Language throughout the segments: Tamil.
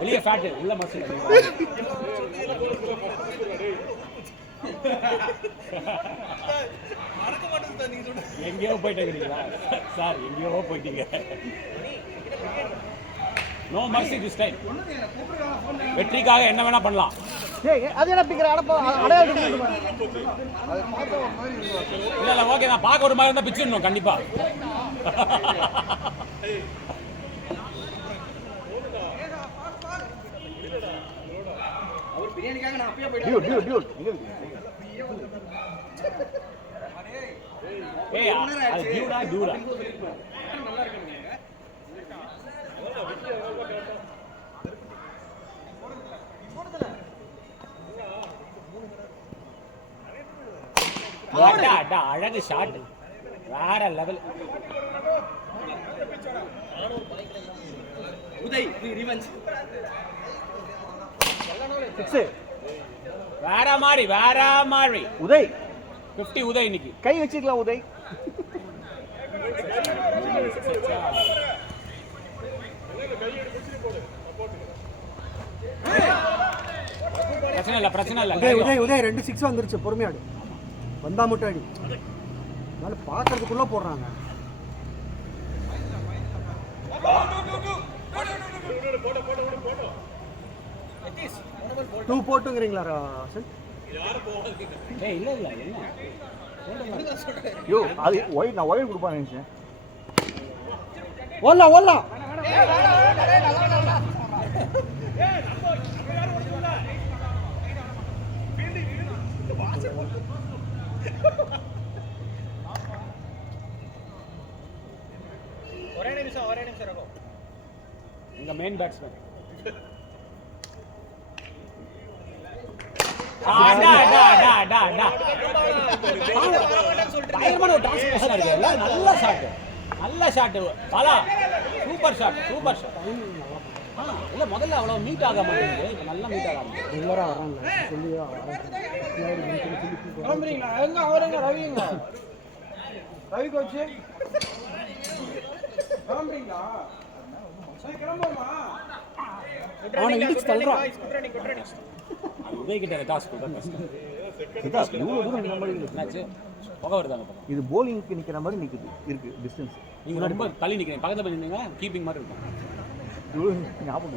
வெளியே ஃபேட் உள்ள மசில். எங்கேயோ போயிட்டீங்களா சார்? எங்கேயோ போயிட்டீங்க. No mercy this time. வெற்றிக்காக என்ன வேணா பண்ணலாம். அது என்ன பிக்கிற அடையாளம் இல்ல ஓகே, நான் பார்க்க ஒரு மாதிரி இருந்தா பிச்சிடணும் கண்டிப்பா. அவர் பிரியாணிக்காக நான் அப்பயே போயிட்டேன். டியூட் ஏய் அது டியூடா நல்லா இருக்குங்க. அழகு ஷாட், வேற லெவல். உதய் ரிவெஞ்ச் வேற மாதிரி உதய் 50 உதய் இன்னைக்கு கை வச்சிக்கலாம். உதய் பிரச்சனை இல்ல. உதய் 2 6 வந்துருச்சு. பொறுமையாடு வந்தா மட்டும் அடி. அதனால பாக்குறதுக்குள்ள போடுறாங்க. டூ போட்டுங்கிறீங்களா ராசன்? இல்ல என்ன யோ அது ஒய் நான் ஒய் கொடுப்பான்னு நினைச்சேன். ஓடலாம் ஒரே நிமிஷம் இருக்கும். எங்க மெயின் பேட்ஸ்மேன் நல்ல ஷாட் பாலா. Super shot. இல்ல முதல்ல அவ்வளவு மீட் ஆக மாட்டேங்குது, நல்லா மீட் ஆகாம ரெகுலரா வராங்க சொல்லி கிளம்புறீங்களா? எங்க அவரங்க ரவி கோச் கிளம்புறீங்களா? கிளம்புமா? இது போலிங்க்கு நிக்கிற மாதிரி இருக்கு டிஸ்டன்ஸ். நீங்க ரொம்ப தள்ளி நிக்கிறீங்க, பக்கத்துல போய் நின்னீங்க கீப்பிங் மாதிரி இருக்கும். ஞாபகம்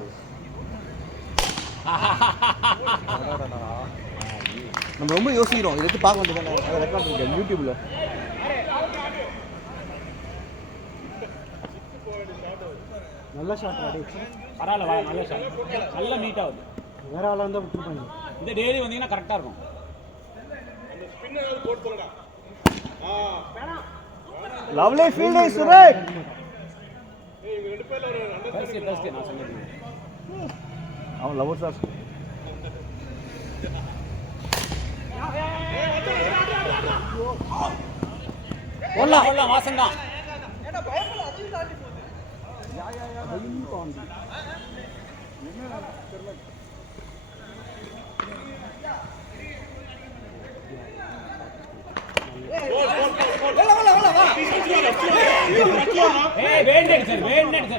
நம்ம ரொம்ப யோசிக்கிறோம். இதை பார்க்க வேண்டியதானே, ரெக்கார்ட் இருக்கு யூடியூப்ல. நல்ல ஷாட் பரவாயில்ல வா, நல்ல ஷாட், நல்ல மீட் ஆகுது. வேற ஆளா இருந்தா விட்டுருப்பாங்க. இந்த டெய்லி வந்தீங்கன்னா கரெக்டா இருக்கும். Lovely fielding Suresh. நான் சொன்னேன் அவன் லவர் சார். ஒல்லாம் வாசன் தான்.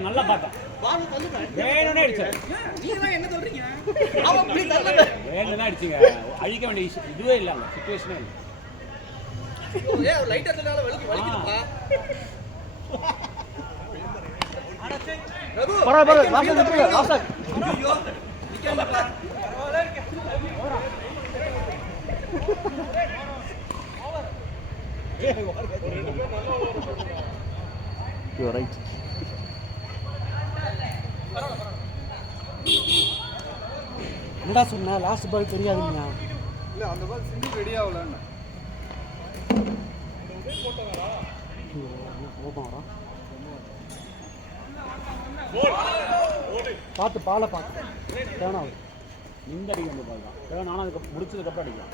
நல்லா பார்த்தேன். வேணும்னே அடிச்சாரு. வேணும்னா அடிச்சிங்க. அழிக்க வேண்டிய இதுவே இல்லை, அந்த சிச்சுவேஷனே இல்லை. You're right. என்னடா சொன்ன லாஸ்ட் பால் தெரியாதுங்க. இல்ல அந்த பால் சிங்கிள் ரெடி ஆகலன்னு பார்த்து பாலை பார்த்து டேர்ன் ஆகுது. இந்த அடிக்க அந்த பால் தான் டேர்ன் ஆனால் அதுக்கு முடிச்சதுக்கப்புறம் அடிக்கலாம்.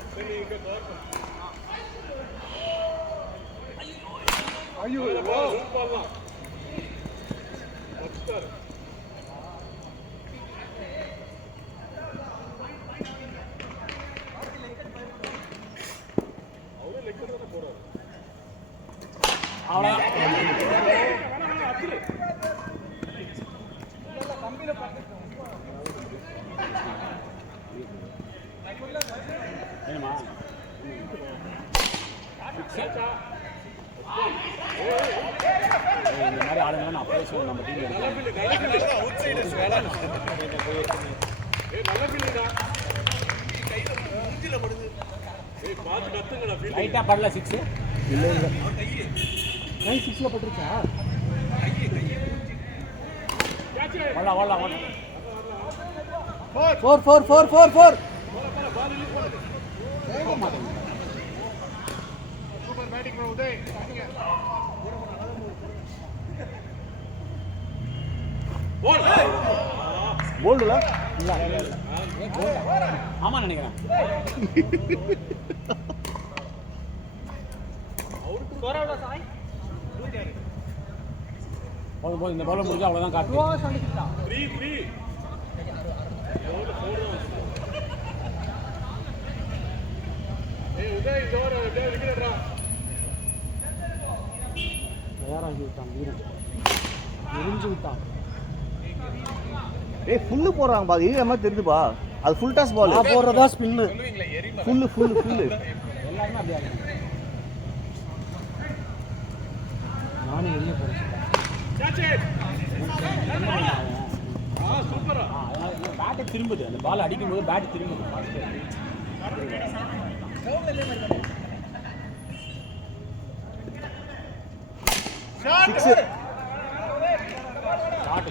ஐயோ வேணுமா இந்த மாதிரி ஆளுங்க நான் அப்படியே சொல்லுவேன் நம்ம டீம் லைட்டாக படல 6 இல்லை இல்லை 9-6 பட்டுருச்சா வரலாம் வரலாம் வரலாம் 4 போல்டுல ஆமா நினைக்கிறேன் போதும் இந்த பால் முடிஞ்சா அவ்வளோதான் காட்டு தயாராகி விட்டான் வீரன் எரிஞ்சு விட்டான் ஏய் ஃபுல்லு போறாங்க பா இது மாதிரி தெரியுதுப்பா அது ஃபுல் டாஸ் பால் நான் போடுறதா ஸ்பின்னு ஃபுல்லு எல்லாருமே அப்படியே நானும் எரிய போகிறேன் பேட்டை திரும்புது அந்த பால் அடிக்கும்போது பேட் திரும்புது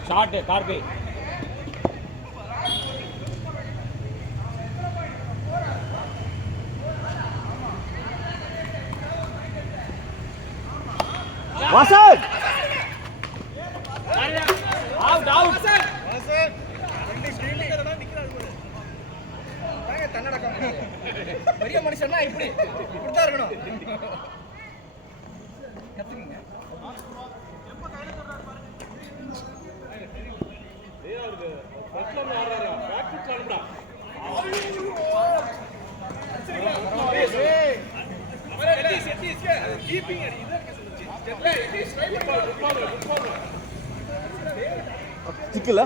ஷாட் கார்கே வாசன் அவுட் பெரிய மனுஷன்னா இப்படித்தான் இருக்கணும். கத்துக்குங்க. சிக்கல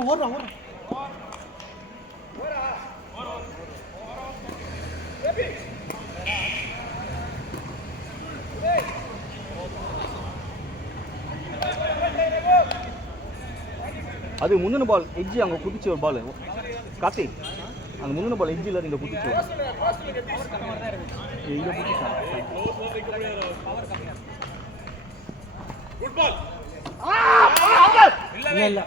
ஓடுறான் அது முந்தின பால் எட்ஜி அங்கே குதிச்சு ஒரு பால் கார்த்தி அந்த முந்தின பால் எட்ஜில் இங்கே குதிச்சு இங்கே குதிச்சான் இல்லை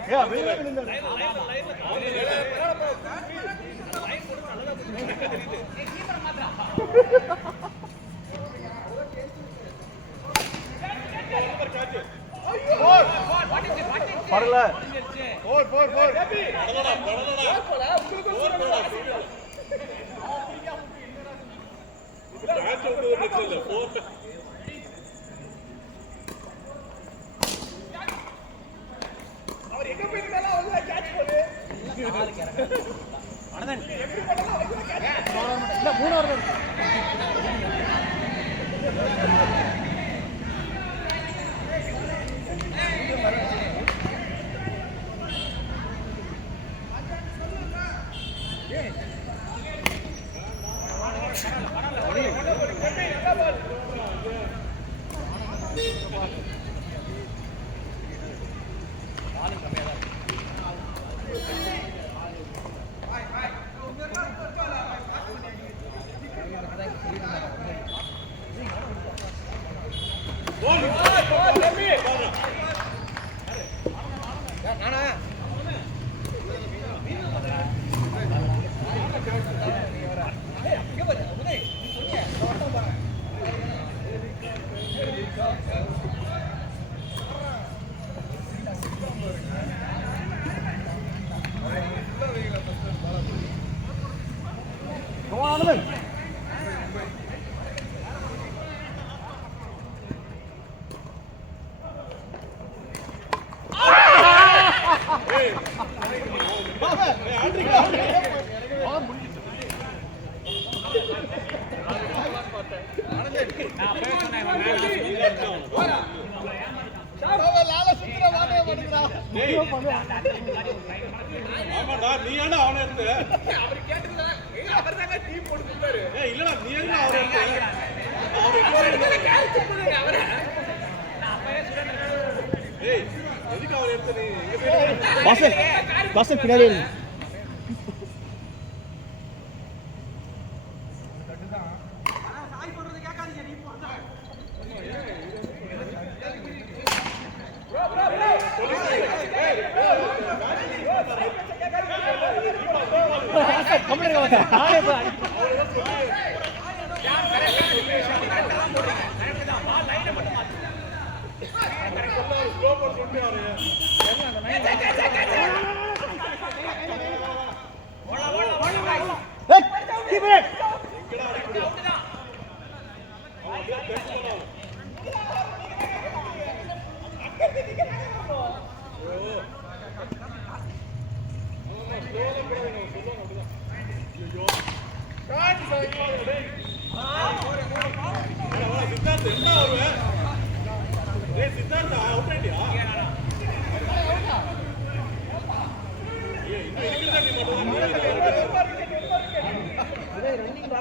பரல நான் அப்பவே சொன்னேன் இவன் மேல சுத்திட்டு இருக்கான். லால சுத்துற மாட்டே மாட்டேங்கடா. ஆமாடா நீ ஏன்டா அவனை எடுத்து அவர் கேட்டதுல அவர்தாங்க டீம் போட்டு கொடுத்தாரு. ஏய் இல்லடா நீ ஏன்டா அவரை எடுத்து அவர்கிட்ட கேட்ச் பண்ணுங்க அவரை. ஏய் எதுக்கு அவரை எடுத்து நீ எங்க சைடு வாசன் பின்னாடி இரு. சித்தார்த் என்ன வருவே ஏய் சித்தார்த் அவுட் ஆயிட்டியா ஏய் இன்னும் இருக்குடா நீ மட்டும் அதே ரன்னிங் டா.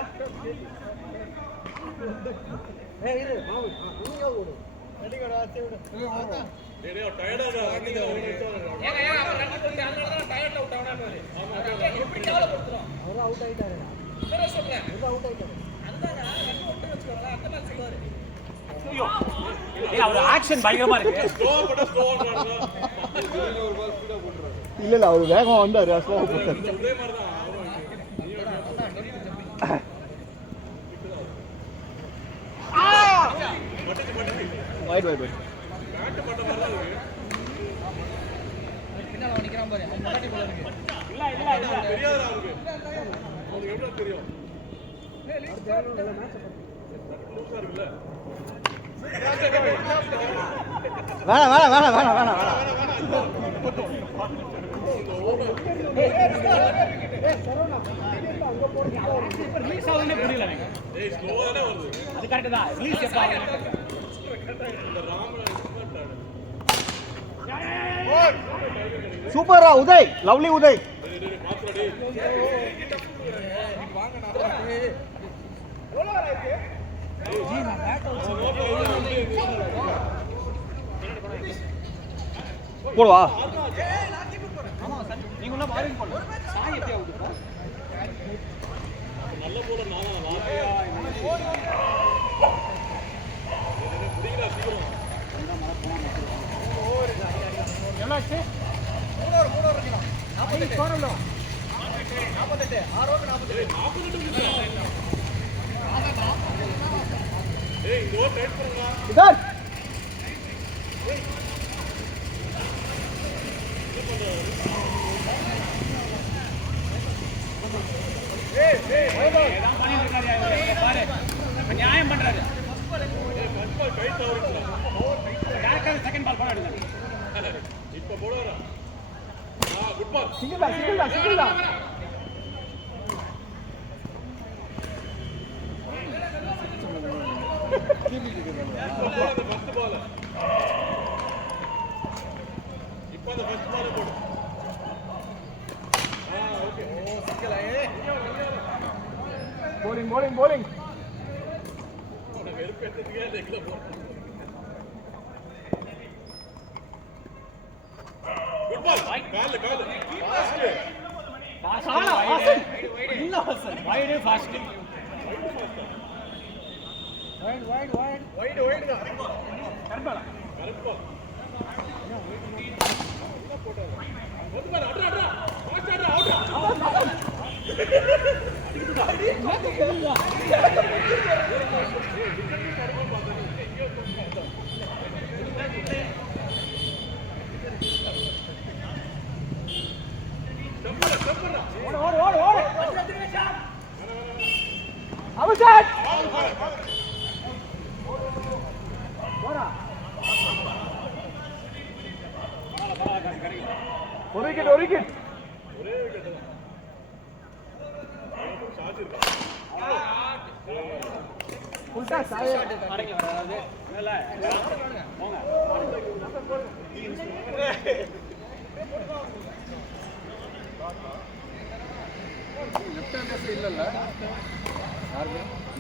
ஏய் இரு மாவு. நீங்க ஓடு. ரெடிங்கடா சேவுடு. டேய் டேய் டயர்டா ரன்னிங் ஏங்க அவர் ரன் பண்ணி அதனால தான் டயர்ட் அவுட் ஆனாரு. எப்படி டெவலப் பண்றோம்? அவர் அவுட் ஆயிட்டாரு. சரி சொல்றேன். அவர் அவுட் ஆயிட்டாரு. அதுதாங்க ரன் அவுட் வெச்சுக்கோங்க. அந்த மாதிரி சொல்லுவாரு. ஐயோ ஏய் அவர் ஆக்ஷன் பயங்கரமா இருக்கு. ஸ்லோ பண்றாங்க ஒரு பால் ஸ்பீடா போடுறாரு இல்ல இல்ல அவர் வேகமா வந்தாரு ஸ்லோ போட்டாரு. ஒரே மாதிரி தான் வைட் வைட் வைட். பேட் பட்ட மாதிரி தான் இருக்கு பின்னால நிக்கிறான் பாரு. அவன் முன்னாடி போல இருக்கு. இல்ல இல்ல இல்ல தெரியாதா அவருக்கு அவருக்கு எப்படி தெரியும் நல்ல மேட்ச் லூசா இருக்குல்ல வேணாம் ரிலீஸ் ஆகுதுன்னே புரியல எனக்கு. ஏய் ஸ்லோவா தானே வருது அது கரெக்ட் தான். ரிலீஸ் எப்ப ஆகுது? இந்த ராம சூப்பரா உதய், லவ்லி உதய். போடுவா நீங்க ஒன்னும் பாருங்க போல. சாய் எப்படி ஆகுதுப்பா? நல்ல போட நானா புடிங்கடா சீக்கிரம் என்னாச்சு? 3 ஓவர் இருக்கலாம். 48 48 6 ஓவர் 48. ஏய் இந்த ஓவர் டைட் பண்ணுங்க இதர் ஏதான் பண்ணிட்டு இருக்காரு இவரு. பாரு இப்ப நியாயம் பண்றாரு. கண்டிப்பா கை தவறிச்சு டேரக்டா செகண்ட் பால் போட எடுங்க. இப்ப போடுறா குட் பால் சிங்கிள் தான் ஃபர்ஸ்ட் பால் இப்போ அந்த ஃபர்ஸ்ட் பால் போடு ஓகே ஓ சிக்கலா bowling உனக்கு வெறுப்பு எடுத்துக்கே லெக்ல போடு குட் பால் கால் ஃபாஸ்ட் இல்ல வாசன் வைடு ஃபாஸ்ட் வைட் தான். கரெக்ட் பால். கரெக்ட் பால் குட் பால் அட்ரா ஃபாஸ்ட் அவுட் அவசான் ஒரு விக்கெட் ஒரே விக்கெட் தான் ஷாட் இருக்கா அடங்கி வராது இல்ல போங்க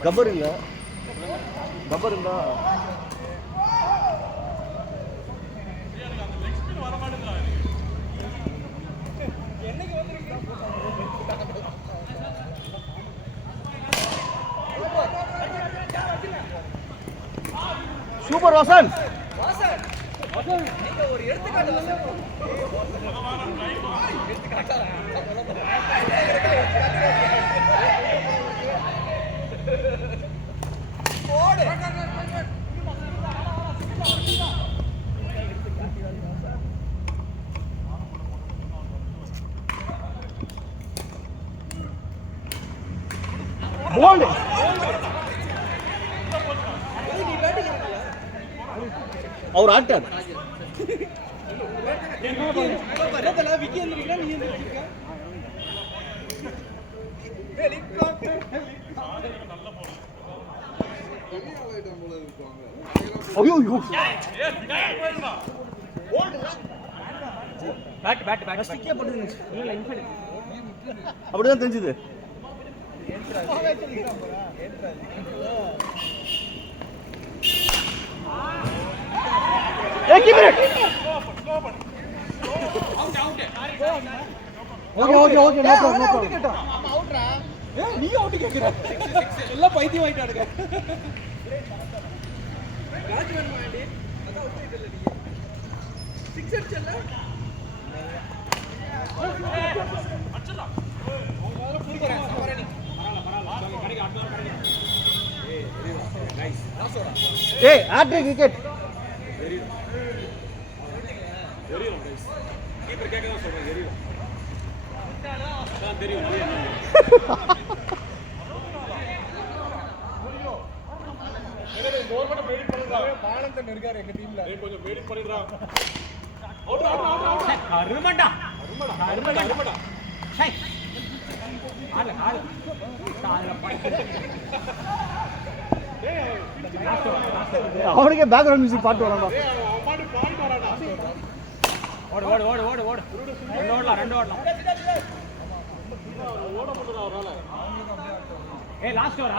கபர் இல்ல கபர் இருந்தா சூப்பர் வாசன் நீங்க ஒரு எடுத்துக்காட்டு போல்ட் அவர் ஆட்டார் ஐயோ பேட் பேட் பேட் ஸ்டிக்கே போட்டு இல்ல இன்ஃபைட் அப்படிதான் தெரிஞ்சது ஓகே நோ ப்ராப்ளம் நீ அவுட் கேக்குற எல்லாம் பைத்தியம் ஆயிட்டாடுங்க ராஜ்வன் மாண்டி அத அவுட் இல்ல நீ 6 அடிச்சல அச்சடா ஓவர புடிக்கறேன் சமரணி பரவாயில்லை கடிக்கு அடுத்த வாரம் கடிக்கு ஏய் வெரி நைஸ் லாஸ்டோட ஏய் hat-trick wicket very nice keeper கேக்க தான் சொல்றேன் வெரி தான் தெரியும் கவர்மெண்ட் வெயிட் பண்ணுடா பாலந்தன் இருக்காரு எங்க டீம்ல டேய் கொஞ்சம் வெயிட் பண்ணிடுடா கருமண்டா கருமண்டா ஹே ஆல சால அவனுக்கே பேக்ரவுண்ட் மியூசிக் பாட்டு வரான்டா அம்மாடி பாடி வராடா ஓடு ஓடு ஓடு ஓடு ஓடு ரெண்டு ஓடலாம் ஓட முடியல அவரால ஏய் லாஸ்ட் ஓவர்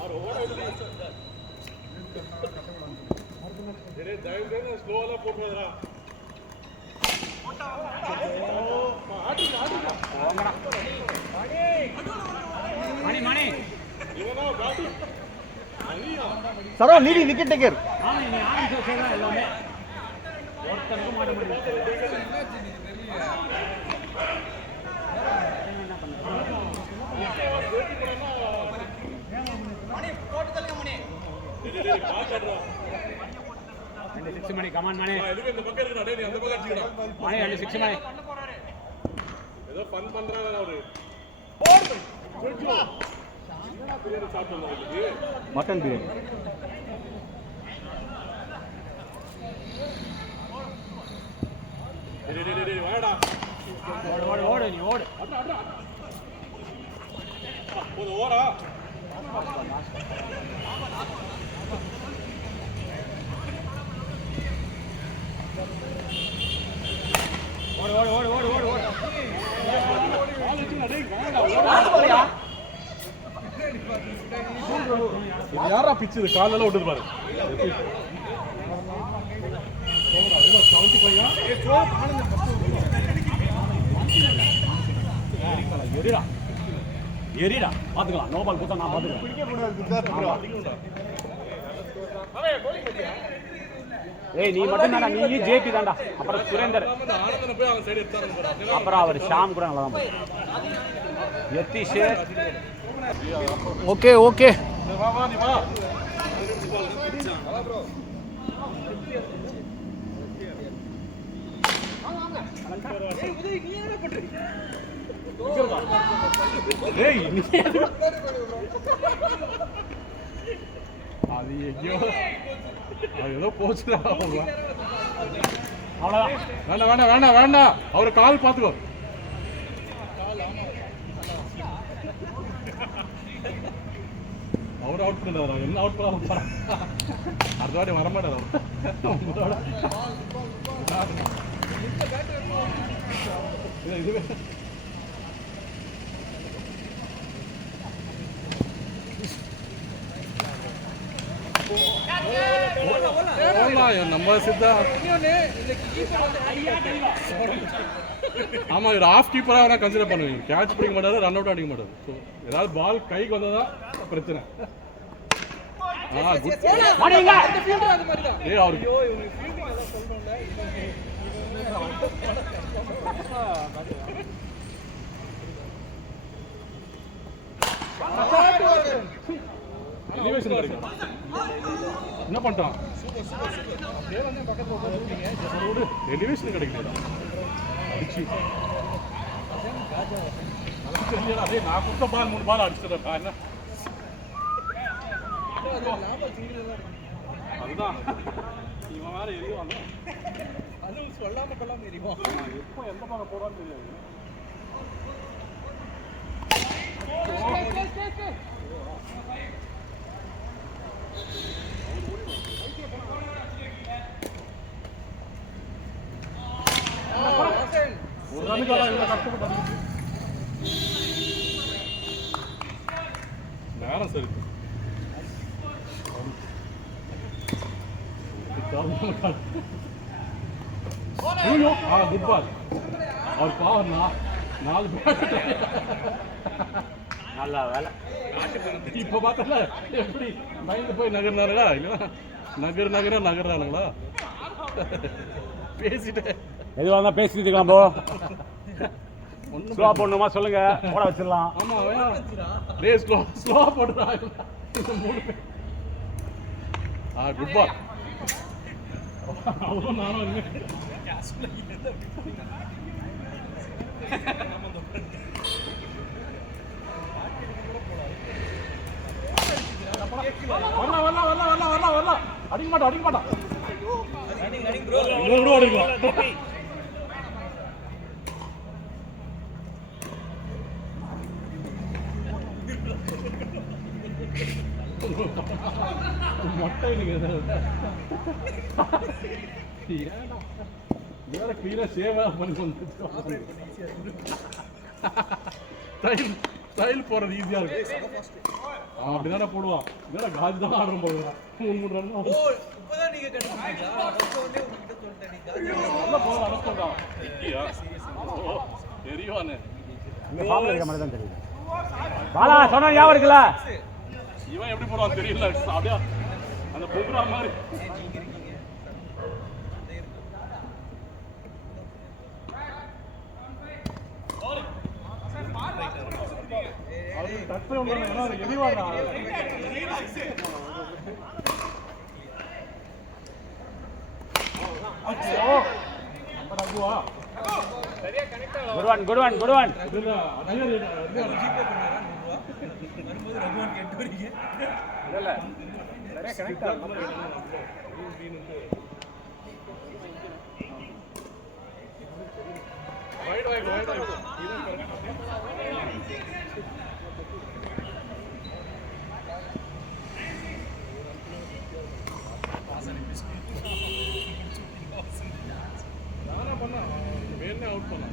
அவர் ஓட இல்ல டேய் தயவு ஸ்லோல போடுறா மணி இவனா பாட்டி சரோ லீடிங் விக்கெட் டேக்கர் ஆமா நீ ஆரம்பிச்சு வச்சதா எல்லாமே ஒருத்தனுக்கு மாட்ட முடியல மணி போட்டு தள்ளுங்க மணி டேய் பாக்கறடா 6 மணி கமான் மணி எதுக்கு இந்த பக்கம் இருக்கடா டேய் நீ அந்த பக்கம் அடிச்சுடா மணி 6 மணி ஏதோ ஃபன் பண்றாங்க அவரு பிரியாணி சாப்பிடுறாங்க மட்டன் பிரியாணி டேய் வாடா ஓடு ஓடு நீ ஓடு ஒரு ஓரா ஓடு ஓடு ஓடு ஓடு ஓடு ஓடு யாரா பிச்சு காலெல்லாம் விட்டுது பாரு எரிடா எரிடா பாத்துக்கலாம் நோ பால் கொடுத்தா நான் பாத்துக்கிறேன் ஏய் நீ மட்டும் தான்டா நீ ஜேபி தான்டா அப்புறம் சுரேந்தர் ஆனந்தன போய் அவன் சைடு எடுத்தாரு அப்புறம் அவர் ஷாம் கூட நல்லா தான் யத்தீஷ் ஓகே ஓகே வா வா நீ வா ஏய் நீ அது ஐயோ அது ஏதோ போச்சுடா அவ்வளவுதான் வேண்டாம் வேண்டாம் வேண்டாம் வேண்டாம் அவரு கால் பாத்துக்கோ அவர் அவுட் பண்ணுறாரு, என்ன அவுட் பண்ண போகிறார், அடுத்த வாட்டி வரமாட்டார் இதுவே நம்ம சித்தா. ஆமாம், இவர் ஆஃப் கீப்பராக வேணால் கன்சிடர் பண்ணுவீங்க. கேட்ச் பிடிக்க மாட்டாரு, ரன் அவுட் அடிக்க மாட்டாரு. ஸோ ஏதாவது பால் கைக்கு வந்தால் தான் பிரச்சனை. குட். அவருக்கு எலிவேஷன் கிடைக்கும். என்ன பண்ணிட்டான்? எலிவேஷன் கிடைக்கல. அதே நான் கொடுத்த பால் 3 பால் அடிச்சிட்டேன். என்ன அதுதான் இவன் வேற எரிவாங்க. அதுவும் சொல்லாம கொள்ளாம எரிவான். எப்போ எந்த பக்கம் போறான்னு தெரியாது. ஒரு ரன்னுக்காக இவ்வளோ கஷ்டப்பட்டு நேரம் சரி. குட் பால். அவர் பாவம் 4 பேட். நல்லா வேலை. இப்போ பார்த்தல எப்படி மைண்டு போய் நகர்னாருங்களா? இல்லைன்னா நகர்றானுங்களா? பேசிட்டு எதுவாக இருந்தால் பேசிட்டு இருக்கலாம் ப்ரோ. ஸ்லோவாக போடணுமா சொல்லுங்க, போட வச்சிடலாம். ஆமாம், டே ஸ்லோவாக போட்டுறாங்க. Good ball. அவ்வளோ நானும் வரலாம். அடிக்க மாட்டான். இன்னொரு அடிக்கலாம். மொட்டை வேற கிளீனா சேவா பண்ணி ஸ்டைல் போறது ஈஸியா இருக்கு. அப்படிதானே போடுவான். இதெல்லாம் காஜ் தான் ஆடுறோம் போடுறான். 3 ரன் தெரியுவானே. பாலா சொன்னா ஞாபகம் இருக்குல்ல? இவன் எப்படி போடுவான் தெரியல. அப்படியே அந்த புக்ரா மாதிரி டச் எதிர்வாங்க. Good one. நானா பண்ணா வேணே அவுட் பண்ணா.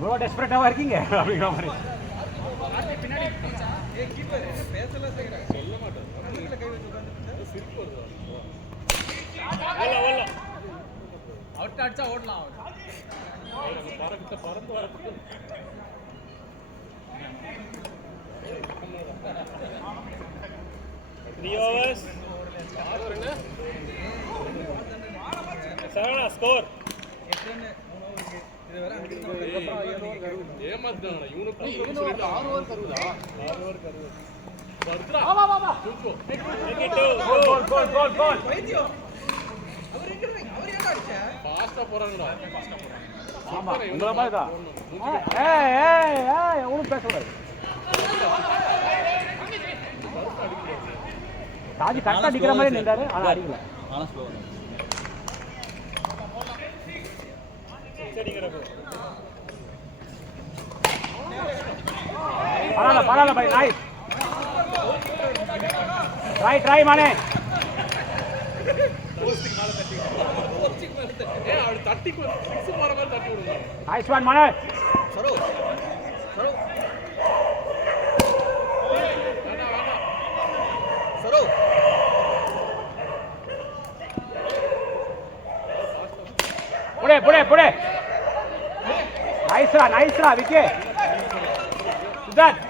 இவ்வளோ டெஸ்பரேட்டாக இருக்கீங்க அப்படிங்கிற மாதிரி. அடிச்சா ஓடலாம். பறந்து வரப்பட்டு 3 overs. 7 score. ஏமாத்தாங்க. இவனுக்கு 6 ஓவர் கருவுதா? 6 ஓவர் கருவு. பர்த்ரா. வா. கோல். அவர் எங்க அவர் ஏன் அடிச்சா? ஃபாஸ்டா போறாங்கடா. ஆமா உங்களை மாதிரி தான். ஏய் ஏய் ஏய் ஒன்றும் பேசக்கூடாது. சாஜி கரெக்டாக அடிக்கிற மாதிரி நின்றாரு ஆனால் அடிக்கல. பரவாயில்ல பரவாயில்ல பை நைஸ். ட்ரை மானே. ஏய் அவரு தட்டி 6 போற மாதிரி தட்டி விடுங்க. நைஸ் ஒன் மானே. சரோ சரோ சரோ புடே புடே புடே. நைஸ்ரா விக்கே. சித்தார்த்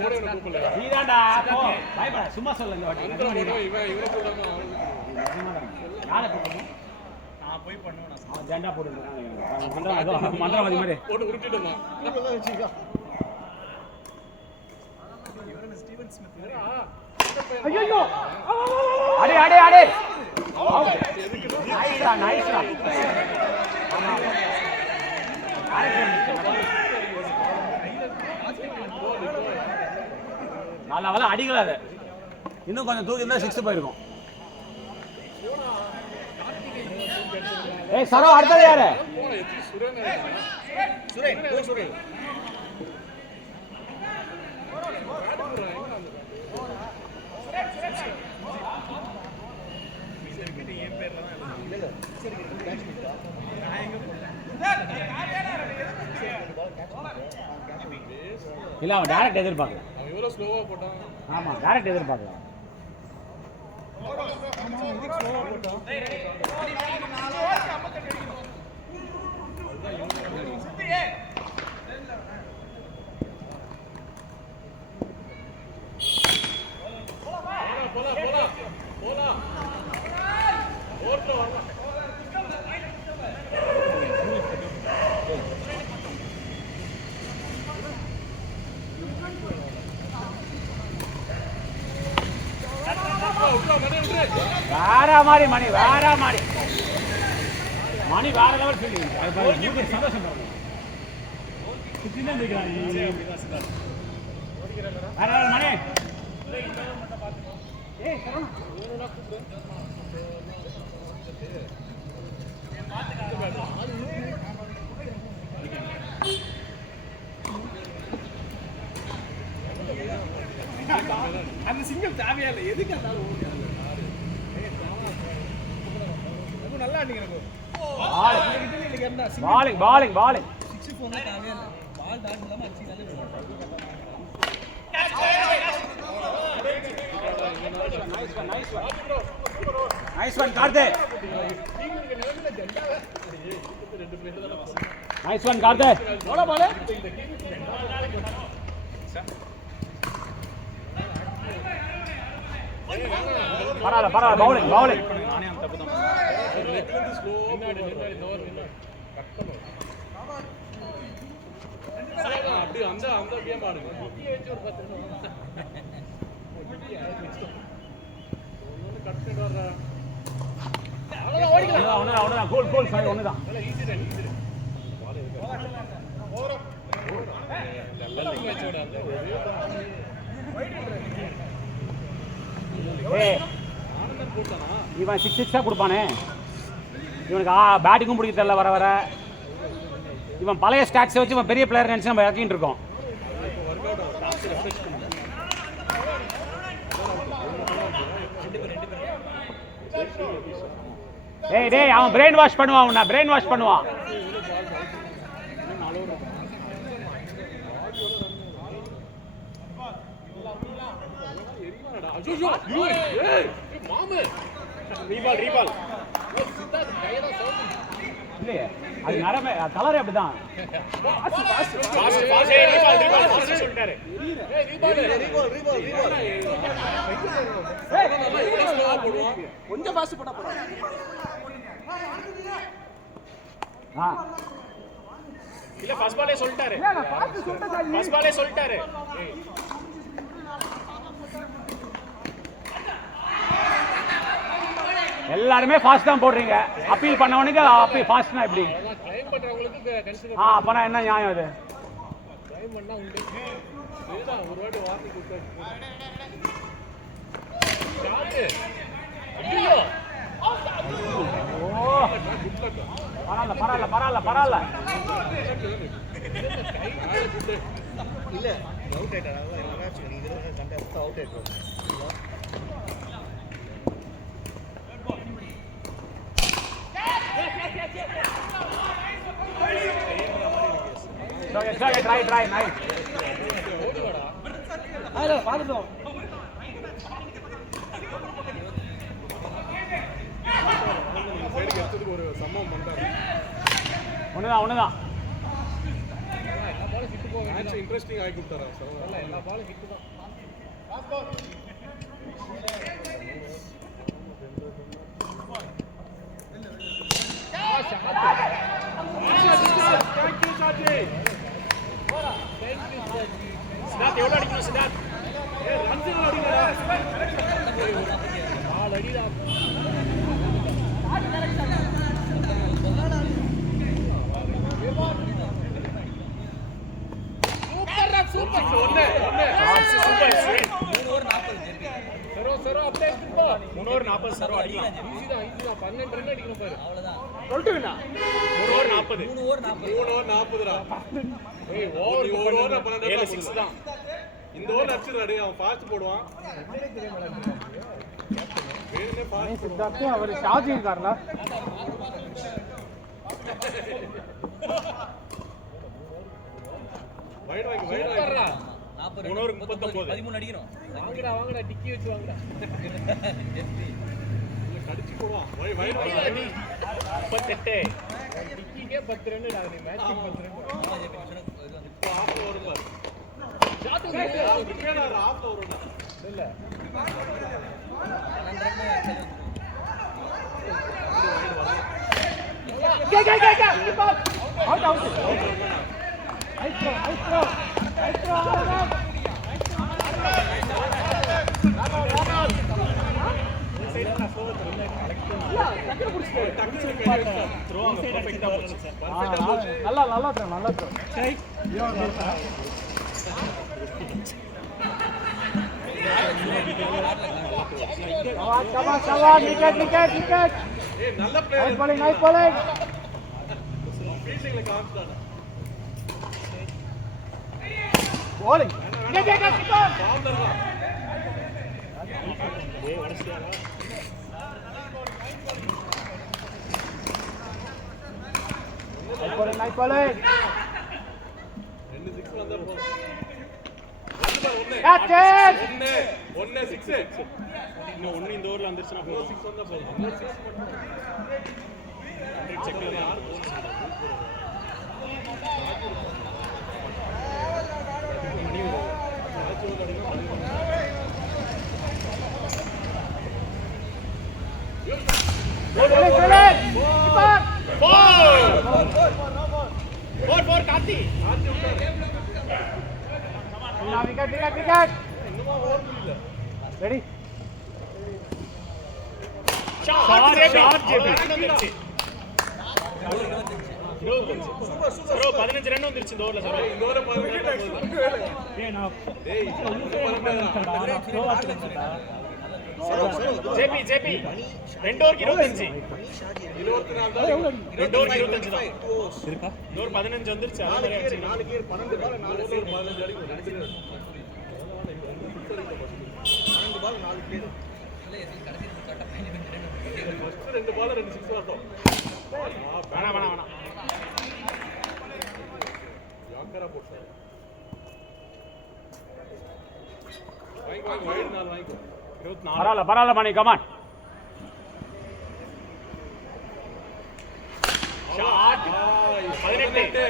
போடே கூப்பிடல. நீதான்டா போ. பயப்பட சும்மா சொல்ல இந்த வாட்டி. அந்த போடோ இவனை கூடாம யாரை கூப்பிடணும்? நான் போய் பண்ணுவேன். நான் ஜெண்டா போட்டுருக்கேன். மந்திரவாதி மாதிரி போட்டு உருட்டிட்டோம். ஐயோ அடே அடே அடே. நைஸ்ரா நல்ல அடிக்கலாது. இன்னும் கொஞ்சம் தூக்கி இருந்தா 6 போயிருக்கும். ஏய் சரோ அடுத்தது யாரு? சுரேன் சுரேன் இல்ல அவன் டைரக்ட் எதிர்பார்க்கல. அவன் எவ்வளவு ஸ்லோவா போட்டான். ஆமா டைரக்ட் எதிர்பார்க்கல. வேற மாதிரி மணி வேற மாதிரி மணி வேற லெவல் ஃபீலிங். சந்தோஷம் வேற லெவல் மணி. அந்த சிங்கம் தேவையா இல்லை. எதுக்கு அந்த நல்லா அடிங்க. பாலிங் 6 போனா தேவையா இல்லை. பால் டாட் இல்லாம அடிச்சாலே நைஸ் ஒன் கார்த்தே. நைஸ் ஒன் கார்த்தே. போடா பால். பரவாயில்ல பவுலிங் நானே அந்த தப்பு தான். அப்படி அந்த கேம் ஆடுங்க. கோல் சாரி ஒண்ணுதான். இவன் 6 கொடுப்பானே. இவனுக்கு பேட்டிங்கும் பிடிக்க தெரியல. வர வர இவன் பழைய ஸ்டாட்ஸை வச்சு இவன் பெரிய பிளேயர் நினைச்சு நம்ம இறக்கிட்டு இருக்கோம். டேய் அவன் பிரெயின் வாஷ் பண்ணுவான். உன்னை பிரெயின் வாஷ் பண்ணுவான். ரீபால் இல்லையே அது நரமே கலரே அப்படிதான். கொஞ்சம் பாஸ் போட்டா போறோம். இல்ல ஃபர்ஸ்ட் பாலே சொல்லிட்டாரு. ஃபர்ஸ்ட் பாலே சொல்லிட்டாரு. எல்லாருமே ஃபாஸ்ட் தான் போடுறீங்க. அப்பீல் பண்ணவனுக்கு அப்பீல் ஃபாஸ்ட்னா எப்படி? கிளைம் பண்றவங்களுக்கு கன்சிடர் அப்பனா என்ன நியாயம் அது? கிளைம் பண்ணா உண்டு. இதுதான் ஒரு வாட்டி வார்னிங் கொடுத்தாச்சு. ஷாட். ஐயோ. ஓ பரவாயில்ல. இல்ல அவுட் ஆயிட்டாரு. அதான் என்ன மேட்ச் நீங்க இதெல்லாம் கண்ட அவுட் ஆயிட்டாரு. Try, nice. பார்த்துட்டோம். சைடுக்கு எடுத்ததுக்கு ஒரு சம்பவம் பண்றாரு. ஒண்ணுதான் எல்லா பாலும் ஹிட் போக மேட்ச் இன்ட்ரஸ்டிங் ஆகி கொடுத்தாரு. எல்லா பாலும் ஹிட் தான். சித்தார்த் எவ்வளவு அடிக்கணும் சித்தார்த்? ரன்ஸ் அடிங்கடா. 4 அடிடா. சூப்பர் ஒண்ணே சூப்பர் ஸ்வீட். 3 ஓவர் 40 சரோ அப்படியே எடுத்துப்போ. 3 ஓவர் 40 சரோ அடிக்கலாம். ஈஸி தான் 12 ரன் அடிக்கணும் பாரு. அவ்வளவுதான். சொல்லிட்டுனா 3 ஓவர் 40. 3 ஓவர் 40டா. ஏய் ஓவர் 12 7 6 தான். இந்த ஓவர் அடிச்சுறாரு. அவன் ஃபாஸ்ட் போடுவான். வேணுமே ஃபாஸ்ட். சித்தார்த்து அவர் ஷாஜி இருக்காருல. வைட் வாங்கி 3 ஓவர் 39. 13 அடிக்கணும். வாங்கடா டிக்கி வச்சு வாங்கடா. கடிச்சு போடுவான். வைட் வாங்கி 38. டிக்கிக்கே 10 ரன் டா. நீ மேட்ச் 10 ரன். இப்போ ஆஃப் ஓவர் பார். ஷாட் ரிப்பேர் ஆஃப் ஓவர் டா. இல்ல. நல்லா விக்கெட். ஏய் நல்ல பிளேயர். Nice bowling. ஃபீல்டிங்ல காமிச்சானே. bowling. பாவுண்டர் தான். Nice bowling. 2 6 வந்தா போதும். Catch it. 1 6. இன்னும் 1 இந்த ஓவர்ல வந்துருச்சுனா 6 வந்தா போதும். 6 செக் பண்ணி யார் Four, Karthi. Wicket. Ready? Shot, JP. Sir, 15 run வந்துருச்சு இந்த ஓவர்ல சார். இந்த ஓவர் 15 டேய் ஜேபி 2 ஓவருக்கு 25. 24 தான். 2 ஓவருக்கு 25 தான். இருக்கா? இந்த ஓவர் 15 வந்துருச்சு. அது மாதிரி ஆச்சு. 4 கீர் 12 பால் 4 ஓவர் 15 அடிக்கும். 12 பால் 4 கீர். ஃபர்ஸ்ட் 2 பால் 2 6 வரட்டும். வேணாம். யாக்கரா போட்டாரு. வாங்கி வைட் நாள் வாங்கி 24. பரவாயில்ல மணி கமான். ஷாட் 18.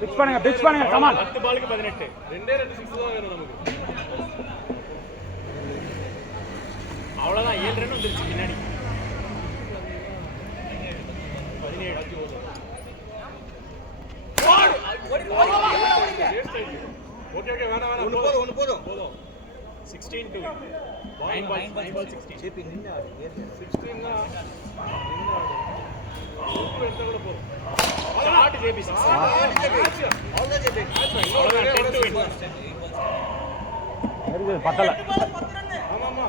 Pitch பண்ணுங்க கமான். 10 பாலுக்கு 18. 2 6 தான் வேணும் நமக்கு. அவ்வளவுதான் 7 ரன் வந்துருச்சு பின்னாடி. 17. ஓகே வேணாம் ஒன்னு போதும் 16 to 9 ball 16. ஜேபி நின்று ஆடு 16 னா நின்னு ஆடு. ஊக்கு எடுத்தா கூட போதும். Shot JP 16. அவ்வளோதான் ஜேபி அவ்வளவுதான் 10 to 8. இருக்குது பத்தலை. ஆமாமா.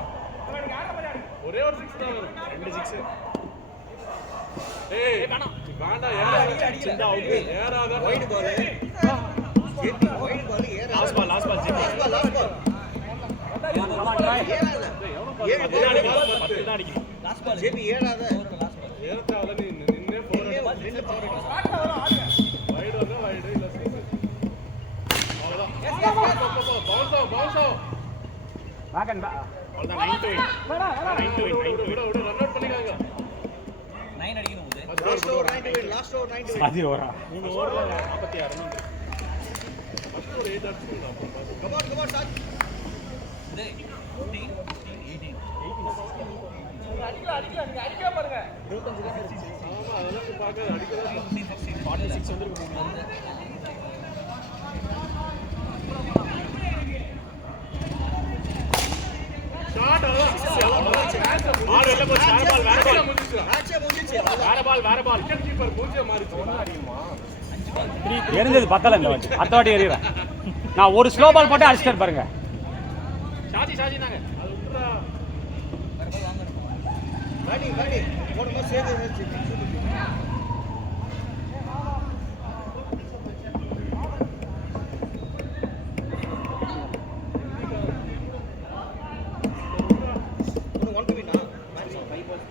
ஒரே ஒரு 6 தான் வரும். 2 6. ஏய் வேண்டாம் சின்ன அவுட் ஏறாத wide ball JP wide ball ஏற last ball JP last ball ஏறாத ஏழு பின்னாடி பால் பால் 10 தான் அடிக்கணும் லாஸ்ட் பால் ஜேபி ஏறாத ஏறத்தால நீ நின்னே போற நின்னு பாரு வைட் வந்தா வைட் இல்ல சிக்ஸ் அவ்வளவுதான் பவுன்ஸ் ஆ பேக் அண்ட் அவ்வளவுதான் 9 to 8 விட ரன் அவுட் பண்ணிக்காங்க 9 அடிக்கணும் போது லாஸ்ட் ஓவர் 90 லாஸ்ட் ஓவர் 90 அது ஓரா 3 ஓவர்ல 46 ரன் வந்து ஃபர்ஸ்ட் ஒரு 8 அடிச்சுடா கம் ஆன் டாக் இது 15 18 ஆமா அதெல்லாம் பார்க்க அடிக்கல 15 16 46 வந்திருக்கு ஷாட் ஆல் வெல்ல போச்சு வேற பால் முடிஞ்சிச்சு மேட்சே முடிஞ்சிச்சு வேற பால் விக்கெட் கீப்பர் மூஞ்சிய மாறிச்சு எரிஞ்சது பத்தலை இந்த வாட்டி. அடுத்த வாட்டி எறிகிறேன். நான் ஒரு ஸ்லோ பால் போட்டு அடிச்சிட்டு பாருங்க. ஷாஜி நாங்க அது விட்டுறா காடி போடுமா சேது ஒன் டு வினா மேட்ச் 5 பால்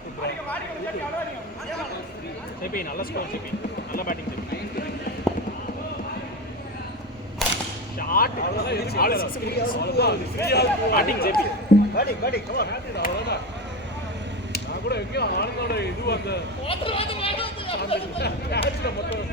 ஜேபி நல்ல ஸ்கோர் ஜேபி நல்ல பேட்டிங் ஜேபி ஷாட் ஆல் 6 அவ்வளவுதான் ஃப்ரீயா பேட்டிங் ஜேபி காடி கம் ஆன் அவ்வளவுதான் நான் கூட எங்கேயும் ஆனந்தோட இது அந்த மேட்ச்ல மொத்தம்